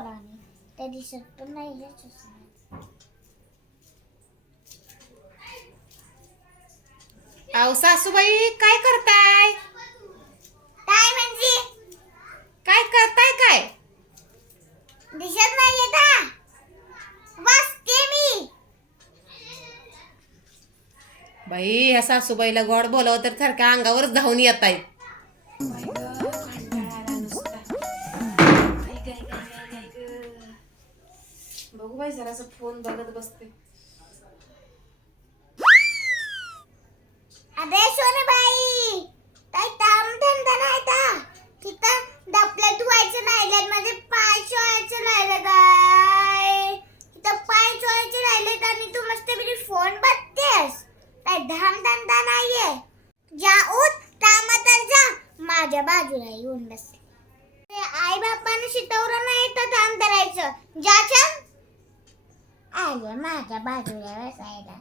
पोराने त्या दिसत पण नाही. अहो सासूबाई काय करताय? काय म्हणजे? काय करताय काय? दिसत नाहीये का बसते मी. बाई ह्या सासूबाईला गोड बोलावं तर सारख्या अंगावरच धावून येत आहे बाई जरासा फोन बघत बसते. अरे सोनबाई काय काम धंदा नाही का? तिथं डबलं धुवायचं राहिलं म्हणजे पाय चोळायचं राहिलं काय तिथं पाय चोळायचे राहिले आणि तू मस्त फोन बघतेस. काय धाम धंदा नाहीये? जा कामा तर जा. माझ्या बाजूला येऊन बस. आई बापाने शिकवलं नाही तर काम करायचं जा. चल माझ्या बाजूला बसायला.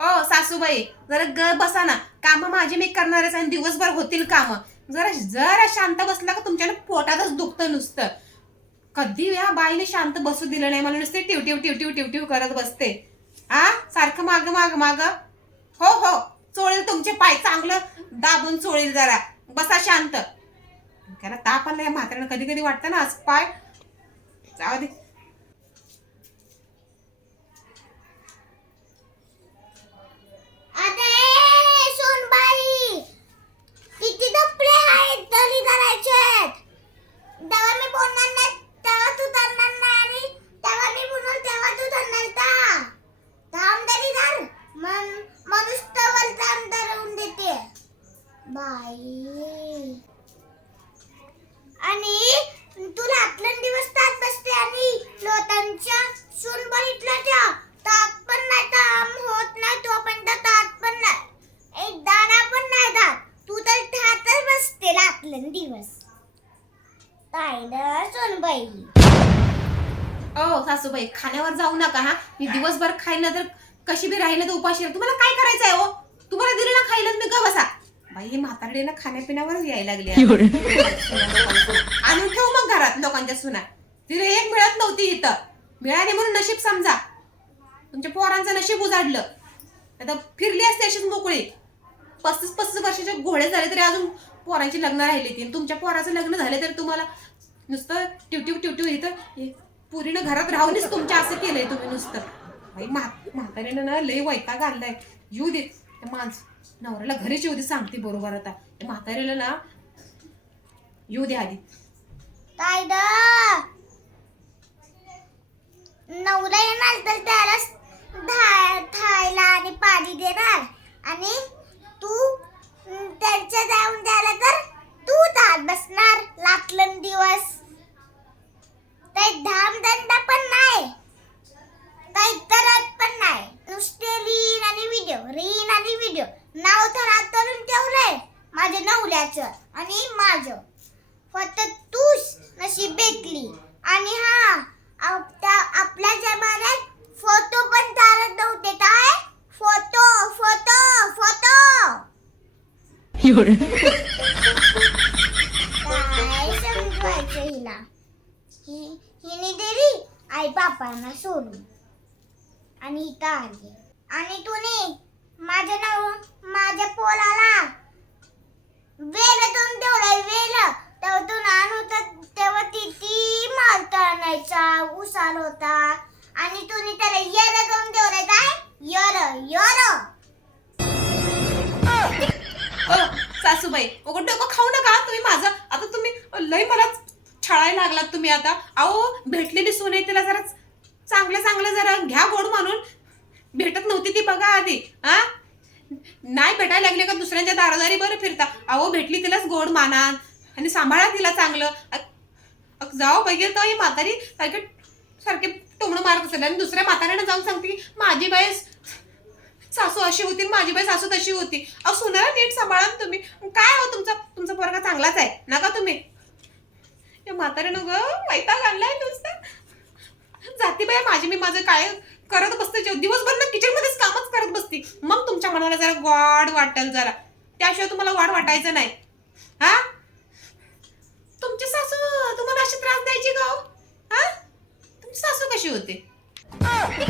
ओ सासूबाई जरा ग बसा ना. काम माझी मी करणारच आणि दिवसभर होतील काम. जरा जरा शांत बसला का तुमच्या पोटातच दुखतं नुसतं. कधी या बाईने शांत बसू दिलं नाही मला नुसते टिव टिव टिव टिव टिव टिव करत बसते. आ? सारखं माग माग माग. हो हो. चोळेल तुमचे पाय चांगलं. दाबून चोळेल जरा. बसा शांत. त्याला ताप आला या म्हाताऱ्यानं कधी कधी वाटतं ना आज पाय. जाऊ दे अरे सोनबाई किती कपडे आहेत तरी करायचे आहेत तेव्हा मी बोलणार नाही तेव्हा तू धरणार नाही आणि तेव्हा मी बोलणार तेव्हा तू धरणार का थांब तरी धर मन मनुष्यवर थांब धरवून देते बाई आणि तू रात्रन दिवस तात बसते आणि लोटांच्या सून बघितलं त्या तात पण नाही काम होत नाही तो पण तर तात पण नाही एक दाणा पण नाही दात तू तर ठातच बसते रात्रन दिवस. ताईला सोनबाई ओ सासूबाई खाण्यावर जाऊ नका हा. मी दिवसभर खायला तर कशी बी राहिलं तर उपाशी राहील. तुम्हाला काय करायचंय हो? तुम्हाला दिलं ना खायला मी ग बसा. बाई म्हातारडे ना खाण्यापिण्यावरच यायला लागली आहे. आणून ठेव मग घरात लोकांच्या सुना. तिला एक मिळत नव्हती इथं. मिळाली म्हणून नशीब समजा. तुमच्या पोरांचं नशीब उजाडलं. आता फिरली असते अशीच मोकळी. पस्तीस पस्तीस वर्षाचे घोडे झाले तरी अजून पोरांची लग्न राहिली ती. तुमच्या पोराचं लग्न झालं तर तुम्हाला नुसतं ट्युट्यू ट्युट्यू इथं पुरीनं घरात राहूनच तुमच्या असं केलंय तुम्ही नुसतं. बाई म्हा- म्हातारीनं ना लय वैताग आणलाय येऊ दे. त्या माणस नवऱ्याला घरीच येऊ दे सांगते बरोबर आता. म्हातारीला ना येऊ दे आधी. नवरा येणार तर त्याला धा- आणि पाणी देणार. आणि तू त्यांच्या जाऊन झालं तर तू दात बसणार लाटलन दिवस. काही धामधंदा पण नाही. काही करत पण नाही. नुसते रीन आणि व्हिडिओ रीन आणि व्हिडिओ नाव तर हात करून ठेवलंय. माझ्या नवऱ्याचं आणि माझं. फक्त तूच नशीब भेटली. आणि हा आप- त्या- आपल्या जमान्यात फोटो पण चालत नव्हते. काय? फोटो फोटो फोटो काय समजवायचं हिला हि हिने दिली आई बापांना सोडून आणि इथं आली आणि तुने माझ्या नाव माझ्या पोलाला. वेल दोन तेवढा वेल. तेव्हा तू लहान होता तेव्हा तिथी मारता आणायचा उसाल होता. आणि तुम्ही त्याला यर दोन ठेवलाय काय? यर यर. हो, सासूबाई उघड डोकं खाऊ नका तुम्ही माझं. आता तुम्ही लय मला छळायला लागलात तुम्ही आता. अहो भेटलेली सून आहे तिला जरा चांगलं चांगलं जरा घ्या गोड म्हणून. भेटत नव्हती ती बघा आधी हा? नाही भेटायला लागले का दुसऱ्यांच्या दारोदारी बरं फिरता. अहो भेटली तिलाच गोड माना आणि सांभाळा तिला चांगलं. जाओ बघेल तर ही म्हातारी. सारखे सारखे टोमणं मारत असेल आणि दुसऱ्या म्हाताऱ्यानं जाऊन सांगते की माझी बाई सासू अशी होती माझी बाई सासू तशी होती. अहो सुनाला नीट सांभाळा ना तुम्ही. काय हो तुमचा? तुमचा पोरगा चांगलाच आहे. ना का तुम्ही म्हातारे न वैताग आणलाय नुसतं. जाती माझी मी माझं काय करत बसते? दिवसभर ना किचन मध्येच कामच करत बसते. मग तुमच्या मनाला जरा वाढ वाटेल जरा. त्याशिवाय तुम्हाला वाढ वाटायचं नाही. हा? तुमची सासू तुम्हाला अशी त्रास द्यायची गाव हो? हा? तुमची सासू कशी होते?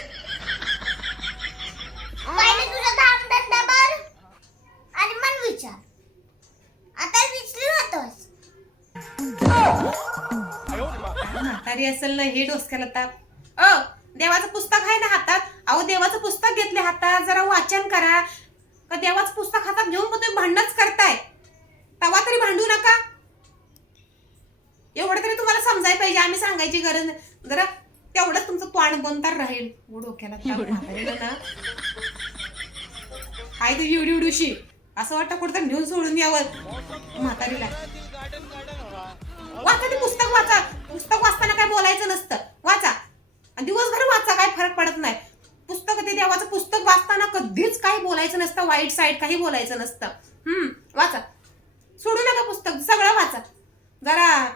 म्हातारी असेल ना हे डोसक्याला ताप अ देवाचं पुस्तक आहे ना हातात? अहो देवाचं पुस्तक घेतले हातात. जरा वाचन करा. का देवाचं पुस्तक हातात घेऊन तुम्ही भांडणच करताय? तवा तरी भांडू नका. एवढं तरी तुम्हाला समजायला पाहिजे. आम्ही सांगायची गरज नाही. जरा तेवढंच तुमचं तोंड बंद तर राहील. डोक्याला ना. हाय तू एवढी एवढीशी असं वाटतं कुठं नेऊन सोडून यावं. म्हातारीला. वाचा ते पुस्तक वाचा. काय बोलायचं नसतं. वाचा. आणि दिवसभर वाचा काय फरक पडत नाही. पुस्तक ते देवाचं पुस्तक वाचताना कधीच काही बोलायचं नसतं वाईट साईड काही बोलायचं नसतं. हम्म वाचा. सोडू नका पुस्तक सगळं वाचा. जरा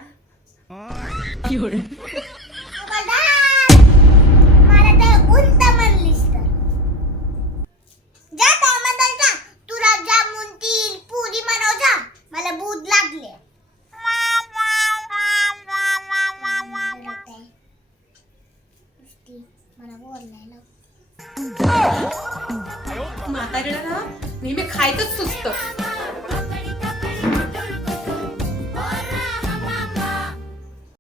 मला बोलायला. म्हातारीला ना नेहमी खायचंच सुचतं.